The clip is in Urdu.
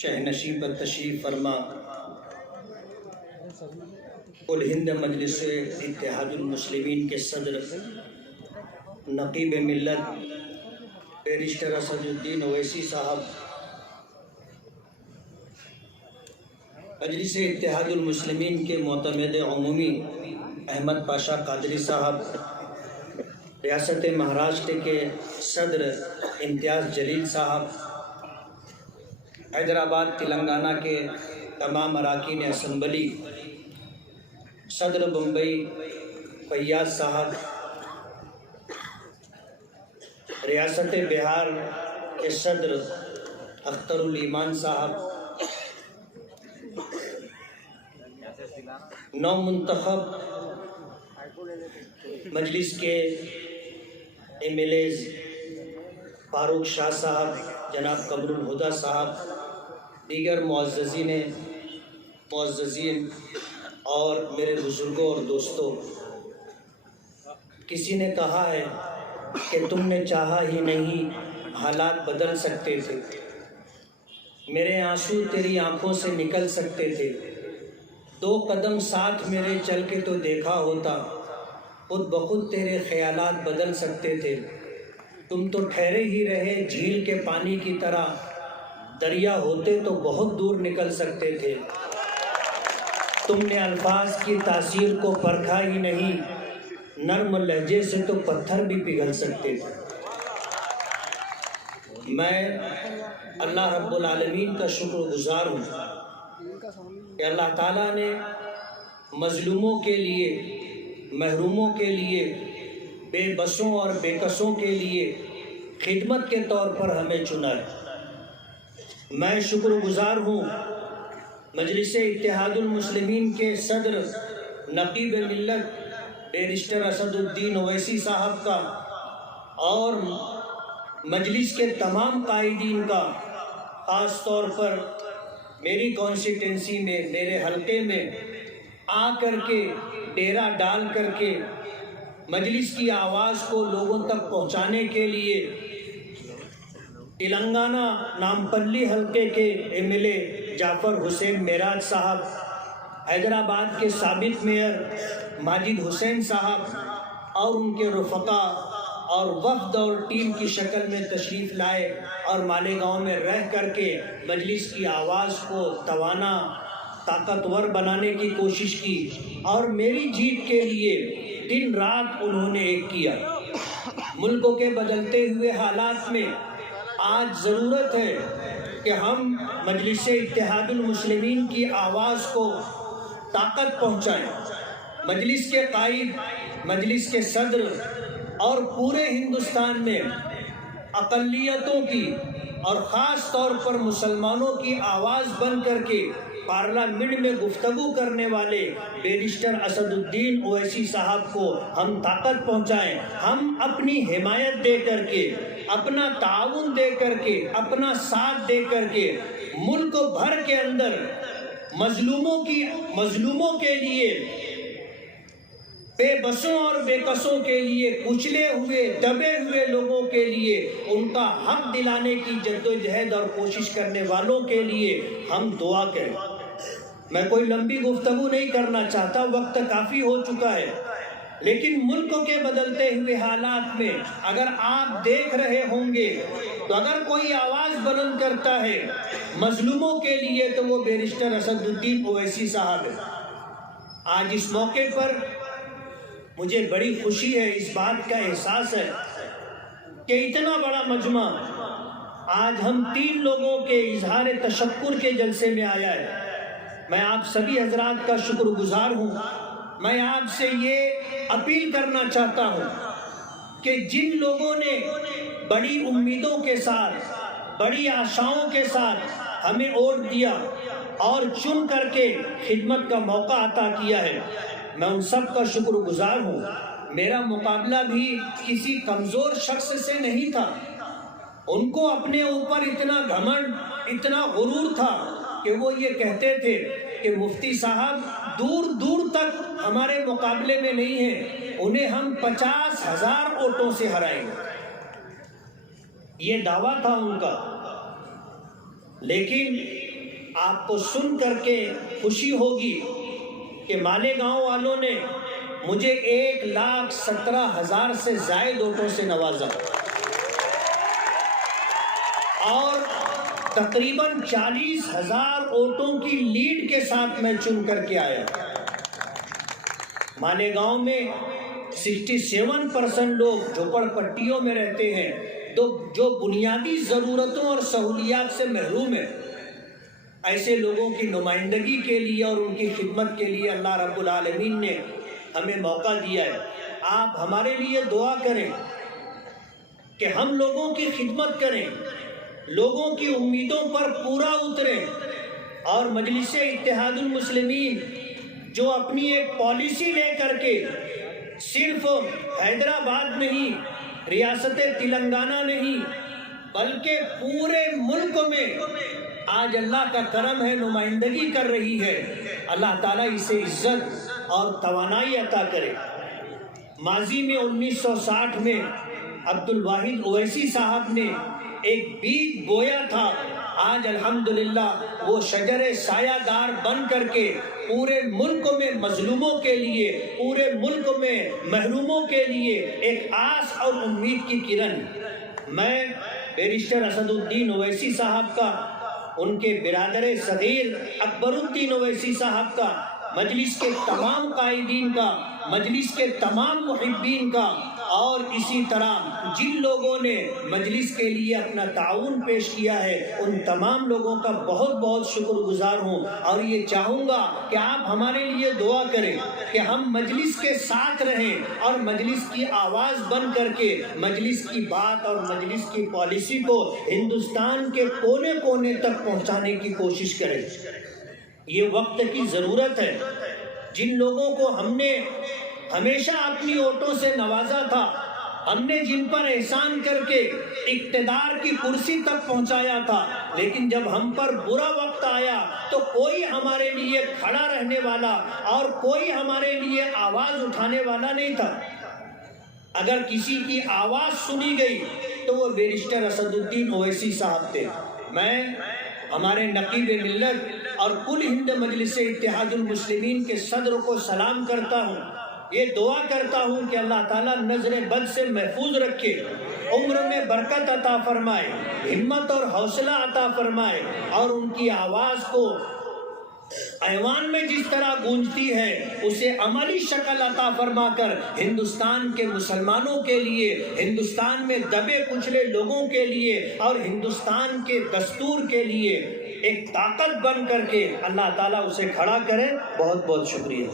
شہنشی پر تشریف فرما کل ہند مجلس اتحاد المسلمین کے صدر نقیب ملت بیرسٹر اسد الدین اویسی صاحب، مجلس اتحاد المسلمین کے معتمد عمومی احمد پاشا قادری صاحب، ریاست مہاراشٹر کے صدر امتیاز جلیل صاحب، حیدرآباد تلنگانہ کے تمام اراکین اسمبلی، صدر بمبئی فیاض صاحب، ریاست بہار کے صدر اختر الایمان صاحب، نو منتخب مجلس کے ایم ایل ایز فاروق شاہ صاحب، جناب قمر الہدیٰ صاحب، دیگر معززین اور میرے بزرگوں اور دوستوں، کسی نے کہا ہے کہ تم نے چاہا ہی نہیں حالات بدل سکتے تھے، میرے آنسو تیری آنکھوں سے نکل سکتے تھے، 2 قدم ساتھ میرے چل کے تو دیکھا ہوتا، خود بخود تیرے خیالات بدل سکتے تھے، تم تو ٹھہرے ہی رہے جھیل کے پانی کی طرح، دریا ہوتے تو بہت دور نکل سکتے تھے، تم نے الفاظ کی تاثیر کو پرکھا ہی نہیں، نرم لہجے سے تو پتھر بھی پگھل سکتے تھے۔ میں اللہ رب العالمین کا شکر گزار ہوں کہ اللہ تعالیٰ نے مظلوموں کے لیے، محروموں کے لیے، بے بسوں اور بے کسوں کے لیے خدمت کے طور پر ہمیں چنا ہے۔ میں شکر گزار ہوں مجلس اتحاد المسلمین کے صدر نقیب ملت بیرسٹر اسد الدین اویسی صاحب کا اور مجلس کے تمام قائدین کا، خاص طور پر میری کانسٹیٹنسی میں، میرے حلقے میں آ کر کے ڈیرا ڈال کر کے مجلس کی آواز کو لوگوں تک پہنچانے کے لیے تلنگانہ نامپلی حلقے کے ایم ایل اے جعفر حسین معراج صاحب، حیدرآباد کے سابق میئر ماجد حسین صاحب اور ان کے رفقا اور وفد اور ٹیم کی شکل میں تشریف لائے اور مالیگاؤں میں رہ کر کے مجلس کی آواز کو توانا، طاقتور بنانے کی کوشش کی اور میری جیت کے لیے دن رات انہوں نے ایک کیا۔ ملکوں کے بدلتے ہوئے حالات میں آج ضرورت ہے کہ ہم مجلس اتحاد المسلمین کی آواز کو طاقت پہنچائیں۔ مجلس کے قائد، مجلس کے صدر اور پورے ہندوستان میں اقلیتوں کی اور خاص طور پر مسلمانوں کی آواز بن کر کے پارلیمنٹ میں گفتگو کرنے والے بیرسٹر اسد الدین اویسی صاحب کو ہم طاقت پہنچائیں۔ ہم اپنی حمایت دے کر کے، اپنا تعاون دے کر کے، اپنا ساتھ دے کر کے ملک بھر کے اندر مظلوموں کے لیے، بے بسوں اور بے کسوں کے لیے، کچلے ہوئے دبے ہوئے لوگوں کے لیے ان کا حق دلانے کی جدوجہد اور کوشش کرنے والوں کے لیے ہم دعا کریں۔ میں کوئی لمبی گفتگو نہیں کرنا چاہتا، وقت کافی ہو چکا ہے، لیکن ملک کے بدلتے ہوئے حالات میں اگر آپ دیکھ رہے ہوں گے تو اگر کوئی آواز بلند کرتا ہے مظلوموں کے لیے تو وہ بیرسٹر اسد الدین اویسی صاحب ہے۔ آج اس موقع پر مجھے بڑی خوشی ہے، اس بات کا احساس ہے کہ اتنا بڑا مجمع آج ہم 3 لوگوں کے اظہار تشکر کے جلسے میں آیا ہے۔ میں آپ سبھی حضرات کا شکر گزار ہوں۔ میں آپ سے یہ اپیل کرنا چاہتا ہوں کہ جن لوگوں نے بڑی امیدوں کے ساتھ، بڑی آشاؤں کے ساتھ ہمیں ووٹ دیا اور چن کر کے خدمت کا موقع عطا کیا ہے، میں ان سب کا شکر گزار ہوں۔ میرا مقابلہ بھی کسی کمزور شخص سے نہیں تھا، ان کو اپنے اوپر اتنا گھمنڈ، اتنا غرور تھا کہ وہ یہ کہتے تھے کہ مفتی صاحب دور دور تک ہمارے مقابلے میں نہیں ہیں، انہیں ہم 50,000 ووٹوں سے ہرائیں گے، یہ دعویٰ تھا ان کا۔ لیکن آپ کو سن کر کے خوشی ہوگی کہ مالیگاؤں والوں نے مجھے 1,17,000 سے زائد ووٹوں سے نوازا اور تقریباً 40,000 ووٹوں کی لیڈ کے ساتھ میں چن کر کے آیا۔ مالیگاؤں میں 67% لوگ جھوپڑ پٹیوں میں رہتے ہیں جو بنیادی ضرورتوں اور سہولیات سے محروم ہیں۔ ایسے لوگوں کی نمائندگی کے لیے اور ان کی خدمت کے لیے اللہ رب العالمین نے ہمیں موقع دیا ہے۔ آپ ہمارے لیے دعا کریں کہ ہم لوگوں کی خدمت کریں، لوگوں کی امیدوں پر پورا اتریں، اور مجلس اتحاد المسلمین جو اپنی ایک پالیسی لے کر کے صرف حیدرآباد نہیں، ریاست تلنگانہ نہیں، بلکہ پورے ملک میں آج اللہ کا کرم ہے نمائندگی کر رہی ہے، اللہ تعالیٰ اسے عزت اور توانائی عطا کرے۔ ماضی میں 1960 میں عبد الواحد اویسی صاحب نے ایک بیج بویا تھا، آج الحمدللہ وہ شجر سایہ دار بن کر کے پورے ملک میں مظلوموں کے لیے، پورے ملک میں محروموں کے لیے ایک آس اور امید کی کرن۔ میں بیرسٹر اسد الدین اویسی صاحب کا، ان کے برادر صغیر اکبر الدین اویسی صاحب کا، مجلس کے تمام قائدین کا، مجلس کے تمام محبین کا، اور اسی طرح جن لوگوں نے مجلس کے لیے اپنا تعاون پیش کیا ہے ان تمام لوگوں کا بہت بہت شکر گزار ہوں، اور یہ چاہوں گا کہ آپ ہمارے لیے دعا کریں کہ ہم مجلس کے ساتھ رہیں اور مجلس کی آواز بن کر کے مجلس کی بات اور مجلس کی پالیسی کو ہندوستان کے کونے کونے تک پہنچانے کی کوشش کریں۔ یہ وقت کی ضرورت ہے۔ جن لوگوں کو ہم نے ہمیشہ اپنی ووٹوں سے نوازا تھا، ہم نے جن پر احسان کر کے اقتدار کی کرسی تک پہنچایا تھا، لیکن جب ہم پر برا وقت آیا تو کوئی ہمارے لیے کھڑا رہنے والا اور کوئی ہمارے لیے آواز اٹھانے والا نہیں تھا۔ اگر کسی کی آواز سنی گئی تو وہ بیرسٹر اسد الدین اویسی صاحب تھے۔ میں ہمارے نقیب ملت اور کل ہند مجلس اتحاد المسلمین کے صدر کو سلام کرتا ہوں، یہ دعا کرتا ہوں کہ اللہ تعالیٰ نظر بد سے محفوظ رکھے، عمر میں برکت عطا فرمائے، ہمت اور حوصلہ عطا فرمائے، اور ان کی آواز کو ایوان میں جس طرح گونجتی ہے اسے عملی شکل عطا فرما کر ہندوستان کے مسلمانوں کے لیے، ہندوستان میں دبے کچلے لوگوں کے لیے اور ہندوستان کے دستور کے لیے ایک طاقت بن کر کے اللہ تعالیٰ اسے کھڑا کرے۔ بہت بہت شکریہ۔